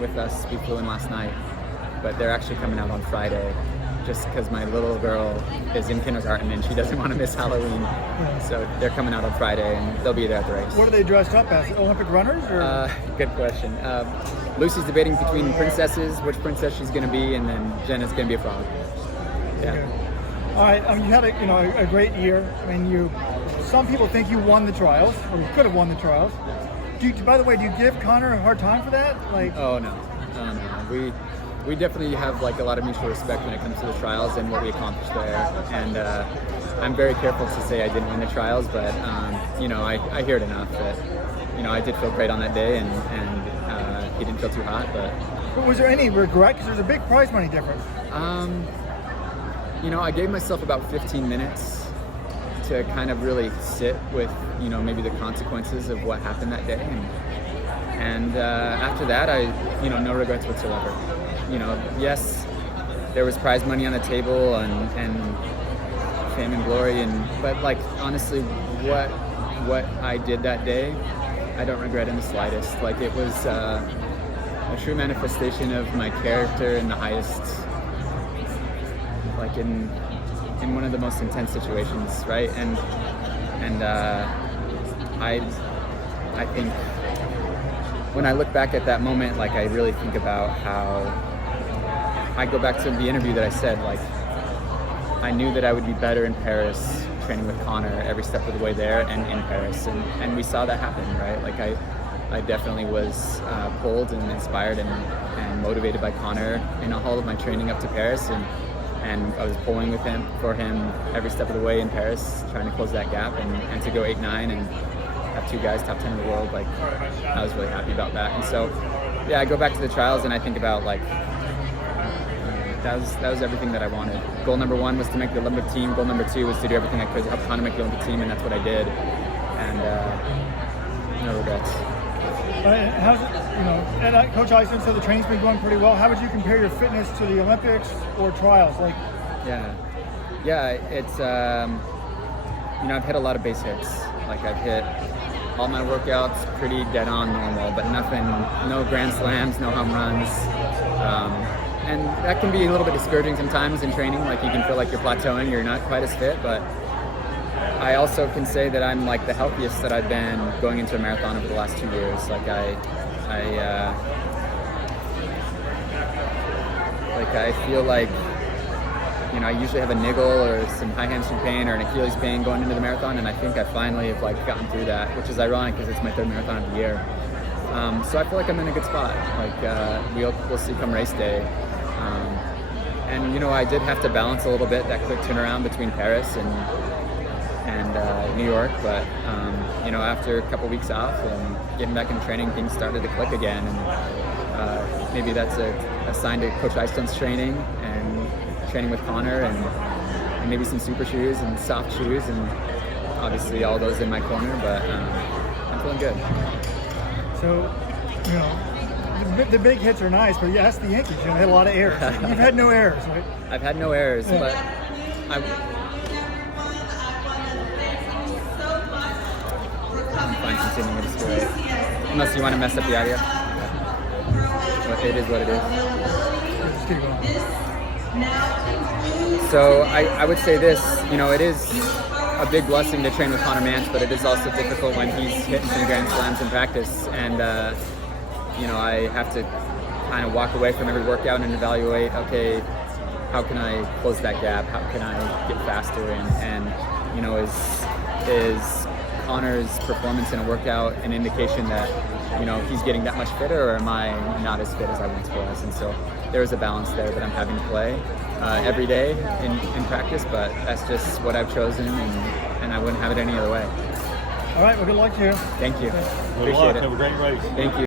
with us. We flew in last night, but they're actually coming out on Friday, just because my little girl is in kindergarten and she doesn't want to miss Halloween. So they're coming out on Friday and they'll be there at the race. What are they dressed up as? Olympic runners? Or? Good question. Lucy's debating between princesses, which princess she's going to be, and then Jenna's going to be a frog. Yeah. Okay. All right. You had a great year. I mean, some people think you won the trials, or you could have won the trials. By the way, do you give Connor a hard time for that? Oh no. We definitely have a lot of mutual respect when it comes to the trials and what we accomplished there. And I'm very careful to say I didn't win the trials, but I hear it enough that I did feel great on that day, and he didn't feel too hot. But was there any regret? Because there's a big prize money difference. I gave myself about 15 minutes to kind of really sit with maybe the consequences of what happened that day, and after that, no regrets whatsoever. Yes, there was prize money on the table and fame and glory, but honestly, what I did that day, I don't regret in the slightest. It was a true manifestation of my character in the highest, in one of the most intense situations, right? And I think when I look back at that moment, I really think about how I go back to the interview that I said, I knew that I would be better in Paris training with Connor every step of the way there and in Paris, and we saw that happen, right? I definitely was pulled and inspired and motivated by Connor in all of my training up to Paris, and I was pulling for him every step of the way in Paris, trying to close that gap, and to go 8-9 and have two guys top 10 in the world, I was really happy about that. And so, yeah, I go back to the trials and I think about that was everything that I wanted. Goal number 1 was to make the Olympic team. Goal number 2 was to do everything I could to help Connor make the Olympic team, and that's what I did. And no regrets. How's it, and Coach Eisen said the training's been going pretty well. How would you compare your fitness to the Olympics or trials? Yeah, it's I've hit a lot of base hits. I've hit all my workouts pretty dead on normal, but nothing, no grand slams, no home runs. And that can be a little bit discouraging sometimes in training. You can feel like you're plateauing, you're not quite as fit, but I also can say that I'm the healthiest that I've been going into a marathon over the last 2 years. I feel I usually have a niggle or some high hamstring pain or an Achilles pain going into the marathon, and I think I finally have gotten through that, which is ironic because it's my 3rd marathon of the year. So I feel like I'm in a good spot. We'll see come race day. And I did have to balance a little bit that quick turnaround between Paris and New York, but after a couple weeks off and getting back into training, things started to click again, and maybe that's a sign to Coach Eistone's training and training with Connor, and maybe some super shoes and soft shoes, and obviously all those in my corner, but I'm feeling good. So, the big hits are nice, but that's the Yankees. You had a lot of errors. You've had no errors, right? I've had no errors, yeah. But I'm fine continuing to do it. Unless you want to mess up the idea. But it is what it is. Just keep going. So I would say this, it is a big blessing to train with Connor Mantz, but it is also difficult when he's hitting some grand slams in practice, and I have to kind of walk away from every workout and evaluate, okay, how can I close that gap? How can I get faster? And is Connor's performance in a workout an indication that he's getting that much fitter, or am I not as fit as I once was? And so there is a balance there that I'm having to play every day in practice, but that's just what I've chosen, and I wouldn't have it any other way. All right, well, good luck to you. Thank you. Good Appreciate luck. it. Have a great race. Thank you.